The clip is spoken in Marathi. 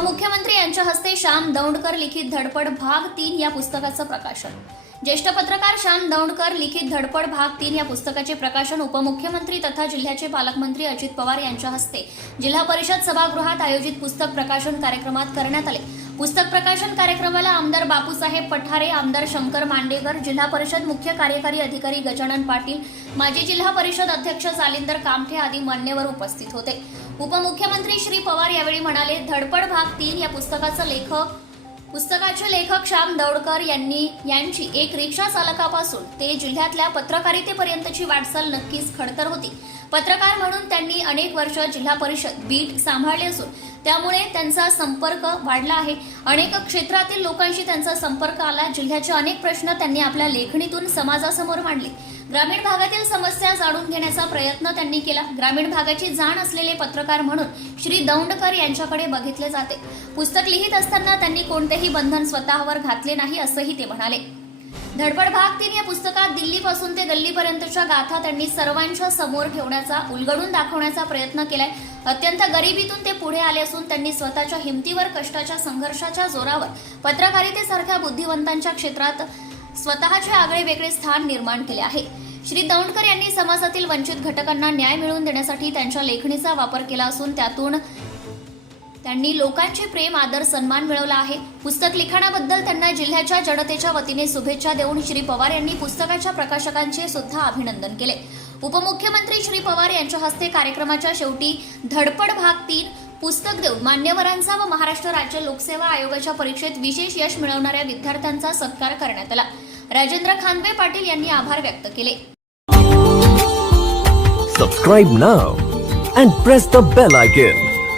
उपमुख्यमंत्री यांच्या हस्ते श्याम दौंडकर लिखित धडपड भाग तीन या पुस्तकाचं प्रकाशन. ज्येष्ठ पत्रकार श्याम दौंडकर लिखित धडपड भाग तीन या पुस्तकाचे प्रकाशन उपमुख्यमंत्री तथा जिल्ह्याचे पालकमंत्री अजित पवार यांच्या हस्ते. जिल्हा परिषद सभागृहात आयोजित पुस्तक प्रकाशन कार्यक्रमात करण्यात आले. पुस्तक प्रकाशन कार्यक्रमाला आमदार बापूसाहेब पठारे आमदार शंकर मांडेकर जिल्हा परिषद मुख्य कार्यकारी अधिकारी गजानन पाटील माजी जिल्हा परिषद अध्यक्ष जालिंदर कामठे आदी मान्यवर उपस्थित होते. उपमुख्यमंत्री श्री पवार यावेळी म्हणाले धडपड भाग तीन या पुस्तकाचं लेखक पुस्तकाचे लेखक श्याम दौडकर यांनी यांची एक रिक्षा चालकापासून ते जिल्ह्यातल्या पत्रकारितेपर्यंतची वाटचाल नक्कीच खडतर होती. पत्रकार म्हणून त्यांनी अनेक वर्ष जिल्हा परिषद बीट सांभाळले असून त्यामुळे त्यांचा संपर्क वाढला आहे. अनेक क्षेत्रातील लोकांशी त्यांचा संपर्क आला. जिल्ह्याचे अनेक प्रश्न त्यांनी आपल्या लेखणीतून समाजासमोर मांडले. ग्रामीण भागातील समस्या जाणून घेण्याचा प्रयत्न त्यांनी केला. ग्रामीण भागाची जाण असलेले पत्रकार म्हणून श्री दौंडकर यांच्याकडे बघितले जाते. पुस्तक लिहित असताना त्यांनी कोणतेही बंधन स्वतःवर घातले नाही असंही ते म्हणाले. धडपड भाग तीन या पुस्तकात दिल्लीपासून ते गल्लीपर्यंतच्या गाथा त्यांनी सर्वांच्या समोर ठेवण्याचा उलगडून दाखवण्याचा प्रयत्न केलाय. अत्यंत गरिबीतून ते पुढे आले असून त्यांनी स्वतःच्या हिमतीवर कष्टाच्या संघर्षाच्या जोरावर पत्रकारितेसारख्या बुद्धिवंतांच्या क्षेत्रात स्वतःचे आगळे वेगळे स्थान निर्माण केले आहे. श्री दौंडकर यांनी समाजातील वंचित घटकांना न्याय मिळवून देण्यासाठी त्यांच्या लेखणीचा वापर केला असून त्यातून त्यांनी लोकांचे प्रेम आदर सन्मान मिळवला आहे. पुस्तक लिखाणाबद्दल त्यांना जिल्ह्याच्या जनतेच्या वतीने शुभेच्छा देऊन श्री पवार यांनी पुस्तकाच्या प्रकाशकांचे सुद्धा अभिनंदन केले. उपमुख्यमंत्री श्री पवार यांच्या हस्ते कार्यक्रमाच्या शेवटी धडपड भाग तीन पुस्तक देऊन मान्यवरांचा व महाराष्ट्र राज्य लोकसेवा आयोगाच्या परीक्षेत विशेष यश मिळवणाऱ्या विद्यार्थ्यांचा सत्कार करण्यात आला. राजेंद्र खानवे पाटील यांनी आभार व्यक्त केले. Subscribe now and press the bell icon